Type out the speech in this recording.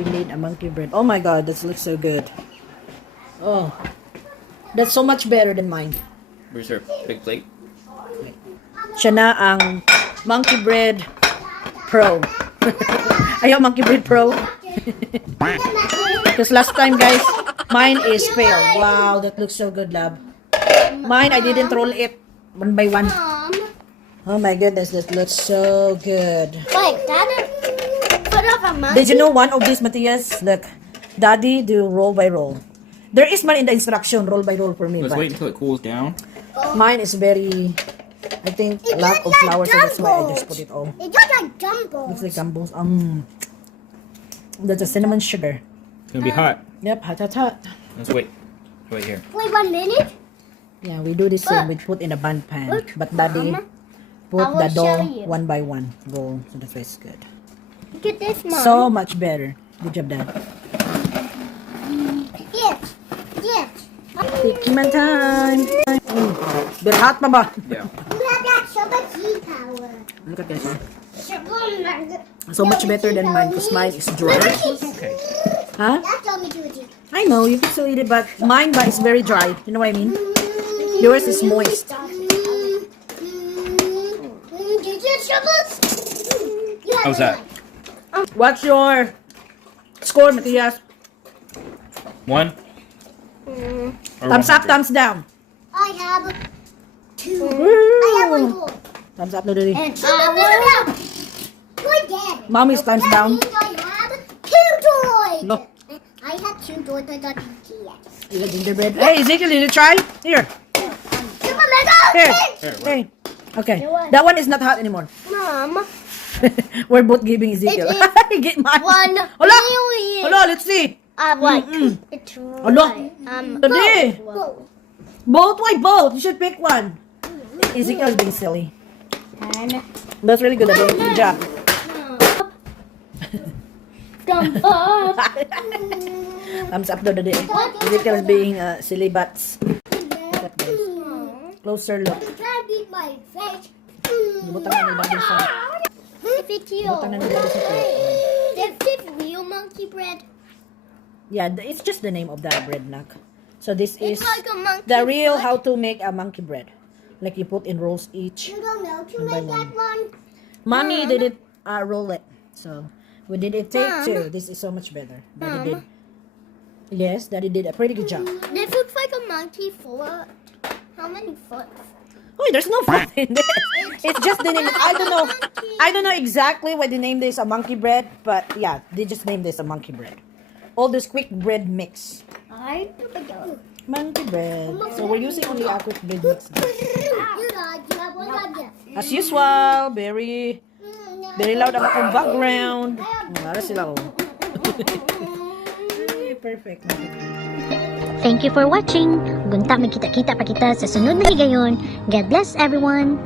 already made a monkey bread. Oh my god, this looks so good. Oh, that's so much better than mine. Where's your big plate? Siya na ang monkey bread pro. Ayaw monkey bread pro. Because last time, guys, mine is failed. Wow, that looks so good, love. Mine, I didn't roll it one by one. Oh my goodness, that looks so good. Wait, Dad, put up a monkey. Did you know one of these, Matthias? Look, Daddy do roll by roll. There is one in the instruction, roll by roll for me. Let's But wait until it cools down. mine is very, I think, a lot of flour, so that's why I just put it all. It looks like jumbo. Looks like gumbos. That's a cinnamon sugar. It's gonna be hot. Yep, hot, hot, hot. Let's wait. Wait here. Wait 1 minute. Yeah, we do this we put in a bun pan. Look, But Daddy Mama, put I will the dough show you. one by one. Roll, so that tastes good. Look at this, Mom. So much better. Good job, Dad. Yes. Yes. Picky man time. But hot pa ba? Yeah. You have that super G power. Look at this. Super So much better than mine because mine is dry. Okay. Huh? That's all me do it. I know, you can still eat it, but mine is very dry. You know what I mean? Yours is moist. How's that? What's your score, Matthias? 1? Or Thumbs up, 100? thumbs down. I have 2. Woo! I have 1 more. Thumbs up, Lily. And I Good dad. Mommy's thumbs down. I have 2 toys. No. I have 2 toys. I got BTS. You got gingerbread. Hey, Ezekiel, did you try? Here. Super Mega. Here. Here, Hey. Okay. You know what? That one is not hot anymore. Mom. We're both giving Ezekiel. It Get mine. 1 Hala! million. Hala, let's see. Like it's Hala. right. Dali. Both. Both? Why both? You should pick one. Ezekiel's being silly. And That's really good. Daddy. Good job. Thumb up. Thumbs up daw, Daddy. Ezekiel's being silly butts. Closer look. Try to beat my face. Butang na nila sa... If it's you. Butang na nila sa plate. Is it real monkey bread? Yeah, it's just the name of the bread, Nak. So this is It's like a monkey the real foot. how to make a monkey bread. Like you put in rolls each. You don't know to One by make that one. Mommy didn't roll it. So we did it take Mom. 2. This is so much better. Daddy did. Yes, Daddy did a pretty good job. This looks like a monkey foot. How many foot? Oh, there's no food in this. It's just the name. I don't know. I don't know exactly why they named this a monkey bread, but yeah, they just named this a monkey bread. All this quick bread mix. I don't. Monkey bread. So we're using only a quick bread mix. As usual, very loud ang akong background. Nara sila oh. Perfect. Thank you for watching. Gunta magkita-kita pa kita sa sunod na higayon. God bless everyone.